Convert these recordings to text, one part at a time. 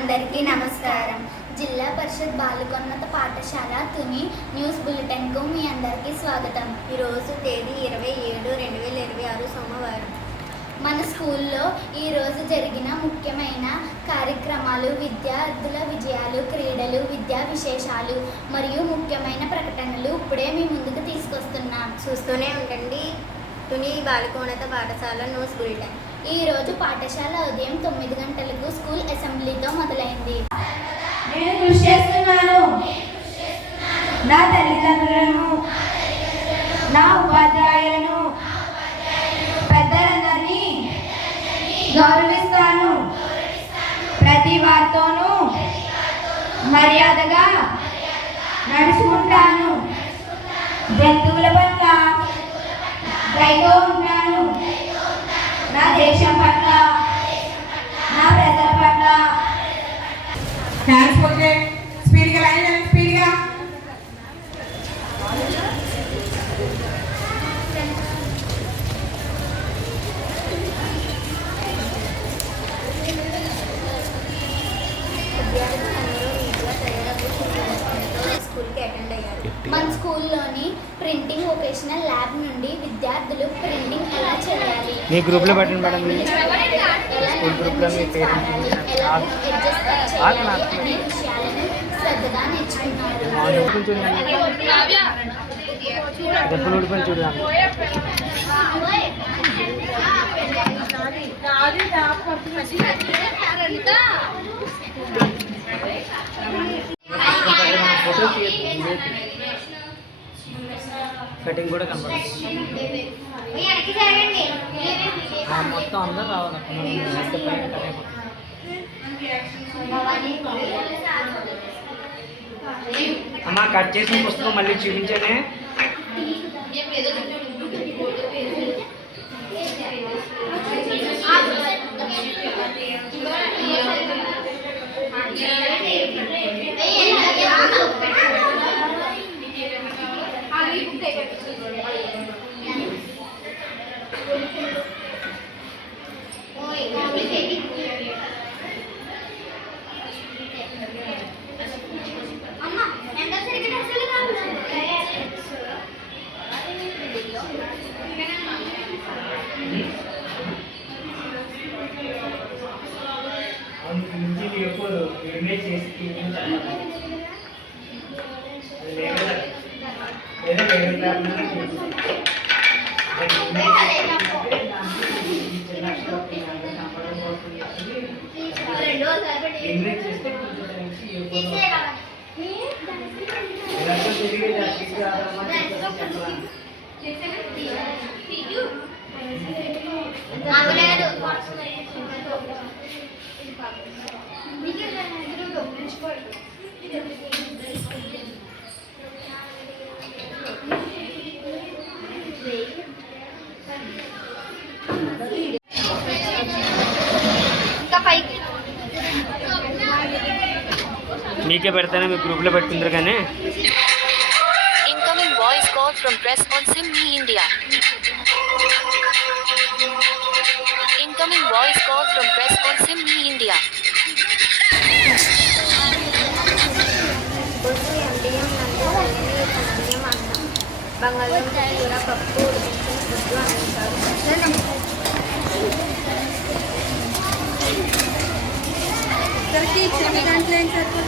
అందరికీ నమస్కారం. జిల్లా పరిషత్ బాలికోన్నత పాఠశాల తుని న్యూస్ బులెటిన్కు మీ అందరికీ స్వాగతం. ఈరోజు తేదీ 27/7/2026 సోమవారం. మన స్కూల్లో ఈరోజు జరిగిన ముఖ్యమైన కార్యక్రమాలు, విద్యార్థుల విజయాలు, క్రీడలు, విద్యా విశేషాలు మరియు ముఖ్యమైన ప్రకటనలు ఇప్పుడే మీ ముందుకు తీసుకొస్తున్నాం. చూస్తూనే ఉండండి తుని బాలికోన్నత పాఠశాల న్యూస్ బులెటిన్. ఈరోజు పాఠశాల ఉదయం 9 గంటలకు స్కూల్ అసెంబ్లీతో మొదలైంది. నేను కృషి చేస్తున్నాను. నా తల్లిదండ్రులను, నా ఉపాధ్యాయులను, పెద్దలందరినీ గౌరవిస్తాను. ప్రతి వారితోనూ మర్యాదగా నడుచుకుంటాను. జంతువుల పట్ల దయతో ఉంటాను. నా దేశం పట్ల, నా ప్రజల పట్ల. Hands okay. స్పీడ్గా లైన్ స్పీడ్గా. స్కూల్కి అటెండ్ అయ్యారు. మన స్కూల్లోని ప్రింటింగ్ వొకేషనల్ ల్యాబ్ నుండి విద్యార్థులు ప్రింటింగ్ ఎలా చేయాలి, మీ గ్రూప్లో పెట్టండి మేడం. స్కూల్ గ్రూప్లో మీ పేరు అనే విషయాలను శ్రద్ధగా నేర్చుకున్నారు. చూడండి. కటింగ్ కూడా కనపడుతుంది. మొత్తం అందరూ రావాలి. అమ్మా కట్ చేసిన పుస్తకం మళ్ళీ చూపించానే. మీకే పెడతానే, మీ గ్రూప్లో పెట్టుకుంటారు కానీ. Incoming voice call from press on SIM Me India. Incoming voice call from press on SIM Me India. బొస్సు ఎండిఎం నందు ధాన్యం అన్నం, బంగాళదుంప కూర, పప్పు, ఉడికించిన గుడ్డు అందించారు.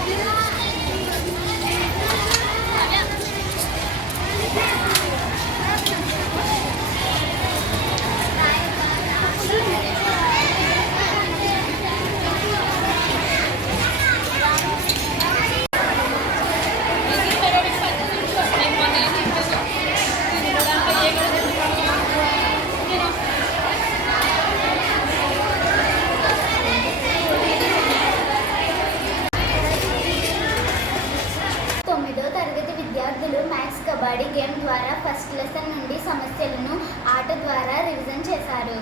కబడ్డీ గేమ్ ద్వారా ఫస్ట్ లెసన్ నుండి సమస్యలను ఆట ద్వారా రివిజన్ చేశారు.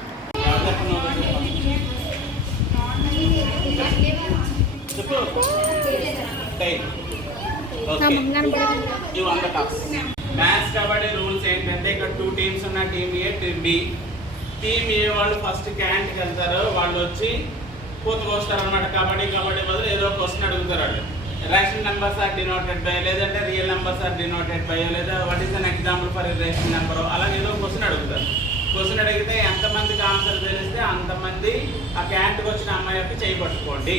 మ్యాథ్స్ కబడ్డీ రూల్స్ ఏంటంటే ఇక్కడ 2 టీమ్స్ ఉన్న టీమ్ ఏ, టీమ్ బి. టీమ్ ఏ వాళ్ళు ఫస్ట్ క్యాంట్కి వెళ్తారు. వాళ్ళు వచ్చి పూత కోస్తారు అనమాట. కబడ్డీ బదులు ఏదో అడుగుతారు వాళ్ళు. Rational numbers are denoted by, లేదంటే real numbers are denoted by, లేదా what is an example for rational number, అలాగే ఏదో క్వశ్చన్ అడుగుతారు. క్వశ్చన్ అడిగితే ఎంతమందికి ఆన్సర్ తెలిస్తే అంతమంది ఆ క్యాంట్కి వచ్చిన అమ్మాయి యొక్క చేయి పట్టుకోండి.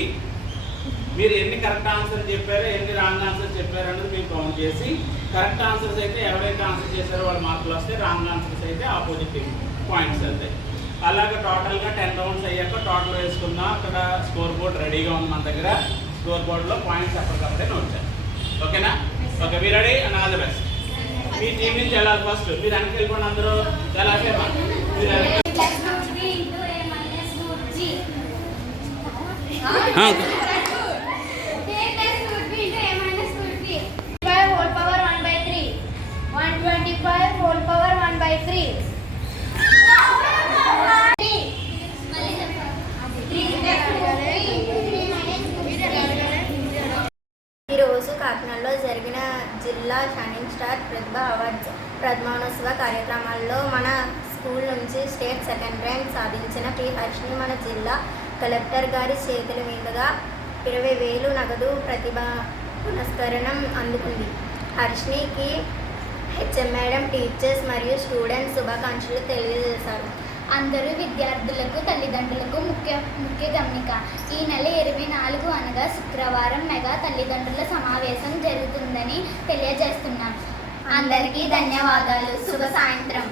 మీరు ఎన్ని కరెక్ట్ ఆన్సర్ చెప్పారో ఎన్ని రాంగ్ ఆన్సర్ చెప్పారో అనేది మీరు కౌంట్ చేసి, కరెక్ట్ ఆన్సర్స్ అయితే ఎవరైతే ఆన్సర్ చేశారో వాళ్ళ మార్కులు వస్తాయి, రాంగ్ ఆన్సర్స్ అయితే ఆపోజిట్ పాయింట్స్ వెళ్తాయి. అలాగే టోటల్గా 10 రౌండ్స్ అయ్యాక టోటల్ వేసుకుందాం. అక్కడ స్కోర్ బోర్డ్ రెడీగా ఉంది మన దగ్గర. స్కోర్ బోర్డ్లో పాయింట్స్ ఎప్పటికప్పుడే నోట్ చేయాలి. ఓకేనా? Okay, me ready and all the best. Me team నుంచి వెళ్ళాలి ఫస్ట్. మీరు వెనక్కి వెళ్ళిపోండి అందరూ. ఎలా మీరు whole power 1/3. 125 whole power 1/3. ఈరోజు కాకినాడలో జరిగిన జిల్లా షైనింగ్ స్టార్ ప్రతిభ అవార్డ్స్ ప్రథమోత్సవ కార్యక్రమాల్లో మన స్కూల్ నుంచి స్టేట్ సెకండ్ ర్యాంక్ సాధించిన పి హర్షిని మన జిల్లా కలెక్టర్ గారి చేతుల మీదుగా 20,000 నగదు ప్రతిభ పురస్కారం అందుకుంది. హర్షినికి హెచ్ఎం మేడం, టీచర్స్ మరియు స్టూడెంట్స్ శుభాకాంక్షలు తెలియజేశారు. అందరూ విద్యార్థులకు తల్లిదండ్రులకు ముఖ్య గమనిక. ఈ నెల 24 అనగా శుక్రవారం మెగా తల్లిదండ్రుల సమావేశం జరుగుతుందని తెలియజేస్తున్నాం. అందరికీ ధన్యవాదాలు. శుభ సాయంత్రం.